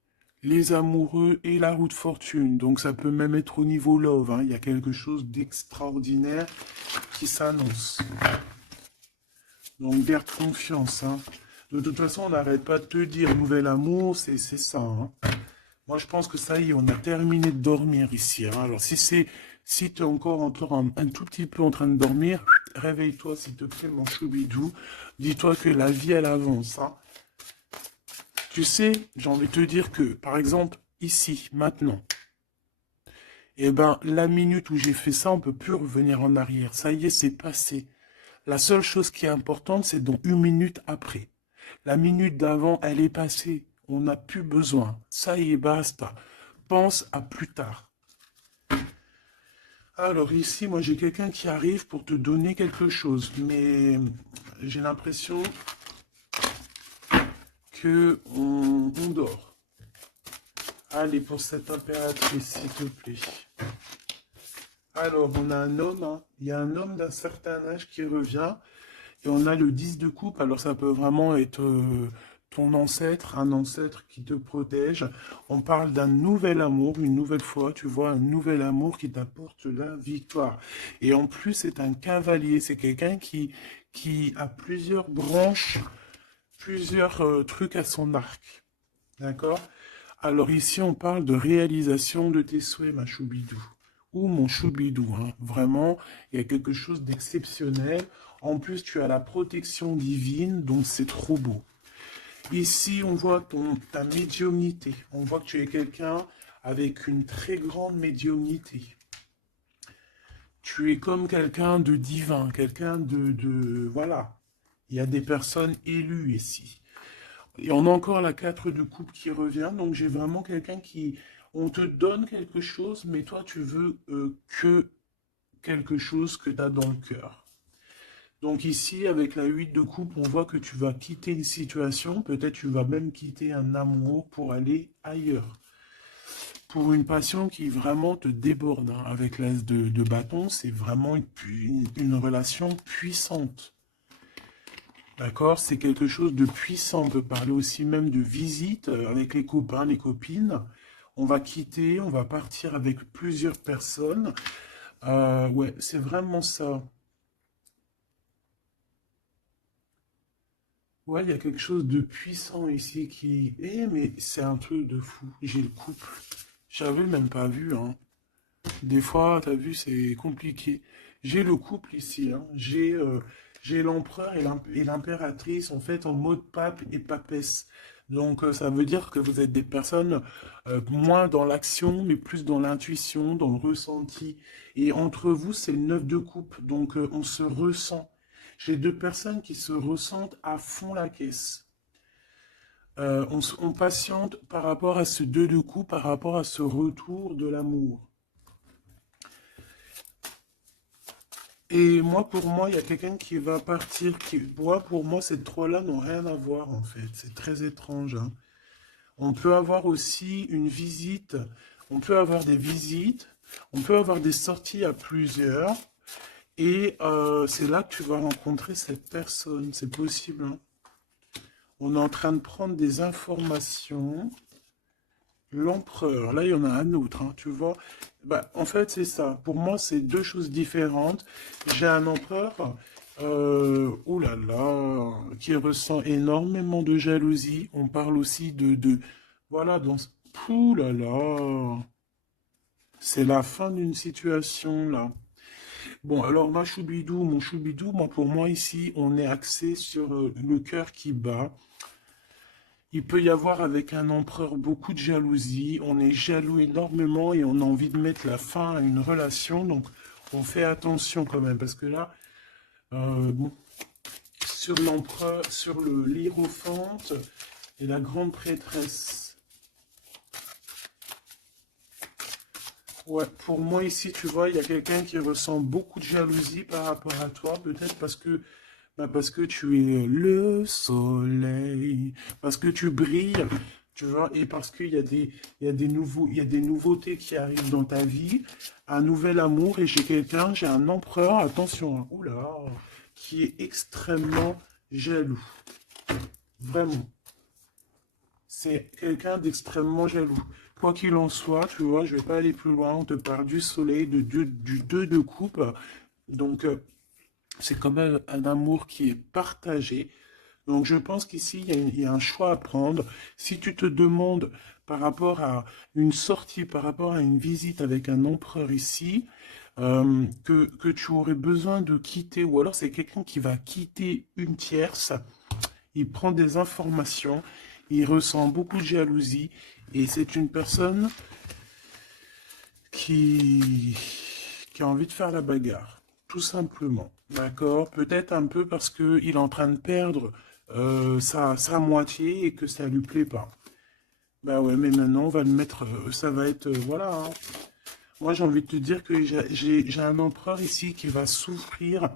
Les amoureux et la roue de fortune. Donc ça peut même être au niveau love, hein. Il y a quelque chose d'extraordinaire qui s'annonce. Donc garde confiance, hein. De toute façon, on n'arrête pas de te dire nouvel amour, c'est ça, hein. Moi, je pense que ça y est, on a terminé de dormir ici, hein. Alors, si tu es encore un tout petit peu en train de dormir, réveille-toi, s'il te plaît, mon choubidou. Dis-toi que la vie, elle avance, hein. Tu sais, j'ai envie de te dire que, par exemple, ici, maintenant, eh ben, la minute où j'ai fait ça, on peut plus revenir en arrière. Ça y est, c'est passé. La seule chose qui est importante, c'est donc une minute après. La minute d'avant, elle est passée. On n'a plus besoin. Ça y est, basta. Pense à plus tard. Alors ici, moi j'ai quelqu'un qui arrive pour te donner quelque chose, mais j'ai l'impression que on dort. Allez, pour cette impératrice, s'il te plaît. Alors, on a un homme, hein. Il y a un homme d'un certain âge qui revient, et on a le 10 de coupe. Alors ça peut vraiment être ton ancêtre, un ancêtre qui te protège. On parle d'un nouvel amour, une nouvelle fois, tu vois, un nouvel amour qui t'apporte la victoire. Et en plus, c'est un cavalier, c'est quelqu'un qui a plusieurs branches plusieurs trucs à son arc. D'accord? Alors ici, on parle de réalisation de tes souhaits, ma choubidou. Ou mon choubidou, hein. Vraiment, il y a quelque chose d'exceptionnel. En plus, tu as la protection divine, donc c'est trop beau. Ici, on voit ta médiumnité. On voit que tu es quelqu'un avec une très grande médiumnité. Tu es comme quelqu'un de divin, quelqu'un voilà. Il y a des personnes élues ici. Et on a encore la 4 de coupe qui revient, donc j'ai vraiment quelqu'un qui... On te donne quelque chose, mais toi, tu veux que quelque chose que tu as dans le cœur. Donc ici, avec la 8 de coupe, on voit que tu vas quitter une situation, peut-être tu vas même quitter un amour pour aller ailleurs. Pour une passion qui vraiment te déborde, hein. Avec l'as de bâton, c'est vraiment une relation puissante. D'accord? C'est quelque chose de puissant. On peut parler aussi même de visite avec les copains, les copines. On va quitter, on va partir avec plusieurs personnes. Ouais, c'est vraiment ça. Ouais, il y a quelque chose de puissant ici qui... Eh, mais c'est un truc de fou. J'ai le couple. J'avais même pas vu, hein. Des fois, t'as vu, c'est compliqué. J'ai le couple ici, hein. J'ai l'empereur et l'impératrice, en fait, en mode pape et papesse. Donc, ça veut dire que vous êtes des personnes moins dans l'action, mais plus dans l'intuition, dans le ressenti. Et entre vous, c'est le 9 de coupe. Donc, on se ressent. J'ai deux personnes qui se ressentent à fond la caisse. On patiente par rapport à ce 2 de coupe, par rapport à ce retour de l'amour. Et moi, pour moi, il y a quelqu'un qui va partir. Pour moi, ces trois-là n'ont rien à voir, en fait. C'est très étrange, hein. On peut avoir aussi une visite. On peut avoir des visites. On peut avoir des sorties à plusieurs. Et c'est là que tu vas rencontrer cette personne. C'est possible, hein. On est en train de prendre des informations. L'empereur, là il y en a un autre, hein, tu vois. Bah, en fait, c'est ça. Pour moi, c'est deux choses différentes. J'ai un empereur, oh là là, qui ressent énormément de jalousie. On parle aussi voilà, ouh là là, c'est la fin d'une situation, là. Bon, alors, mon choubidou, moi, pour moi, ici, on est axé sur le cœur qui bat. Il peut y avoir avec un empereur beaucoup de jalousie. On est jaloux énormément et on a envie de mettre la fin à une relation. Donc, on fait attention quand même. Parce que là, bon, sur l'empereur, sur le l'hiérophante et la grande prêtresse. Ouais, pour moi ici, tu vois, il y a quelqu'un qui ressent beaucoup de jalousie par rapport à toi. Peut-être parce que tu es le soleil, parce que tu brilles, tu vois, et parce qu'il y a il y a des nouveautés qui arrivent dans ta vie, un nouvel amour, et j'ai un empereur, attention, hein, oula, qui est extrêmement jaloux, vraiment. C'est quelqu'un d'extrêmement jaloux. Quoi qu'il en soit, tu vois, je vais pas aller plus loin, on te parle du soleil, du 2 de coupe, donc c'est quand même un amour qui est partagé. Donc je pense qu'ici, il y a un choix à prendre. Si tu te demandes par rapport à une sortie, par rapport à une visite avec un empereur ici, que tu aurais besoin de quitter, ou alors c'est quelqu'un qui va quitter une tierce, il prend des informations, il ressent beaucoup de jalousie, et c'est une personne qui, qui a envie de faire la bagarre, tout simplement. D'accord? Peut-être un peu parce qu'il est en train de perdre sa moitié et que ça lui plaît pas. Bah ouais, mais maintenant, on va le mettre, ça va être, voilà, hein. Moi, j'ai envie de te dire que j'ai un empereur ici qui va souffrir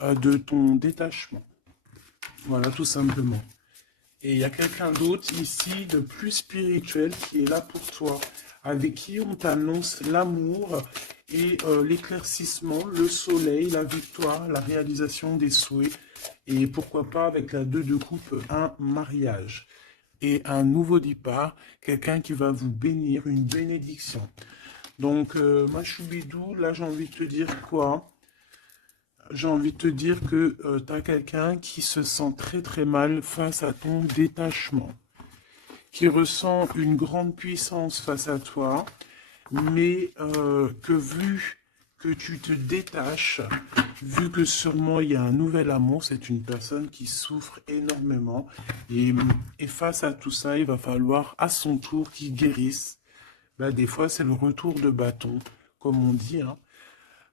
de ton détachement. Voilà, tout simplement. Et il y a quelqu'un d'autre ici, de plus spirituel, qui est là pour toi, avec qui on t'annonce l'amour et l'éclaircissement, le soleil, la victoire, la réalisation des souhaits, et pourquoi pas avec la 2 de coupe, un mariage. Et un nouveau départ, quelqu'un qui va vous bénir, une bénédiction. Donc, ma choubidou, là j'ai envie de te dire quoi? j'ai envie de te dire que tu as quelqu'un qui se sent très très mal face à ton détachement, qui ressent une grande puissance face à toi, mais que vu que tu te détaches, vu que sûrement il y a un nouvel amour, c'est une personne qui souffre énormément. Et face à tout ça, il va falloir à son tour qu'il guérisse. Ben, des fois, c'est le retour de bâton, comme on dit, hein.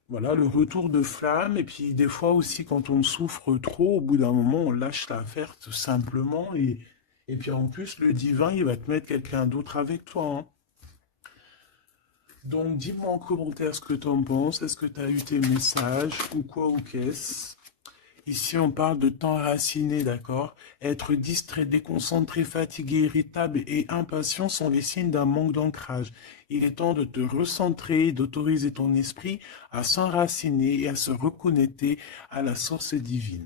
Voilà, le retour de flamme. Et puis des fois aussi, quand on souffre trop, au bout d'un moment, on lâche l'affaire tout simplement. Et puis en plus, le divin, il va te mettre quelqu'un d'autre avec toi, hein. Donc, dis-moi en commentaire ce que tu en penses. Est-ce que tu as eu tes messages ou quoi ou qu'est-ce? Ici, on parle de temps raciné, d'accord? Être distrait, déconcentré, fatigué, irritable et impatient sont les signes d'un manque d'ancrage. Il est temps de te recentrer, d'autoriser ton esprit à s'enraciner et à se reconnecter à la source divine.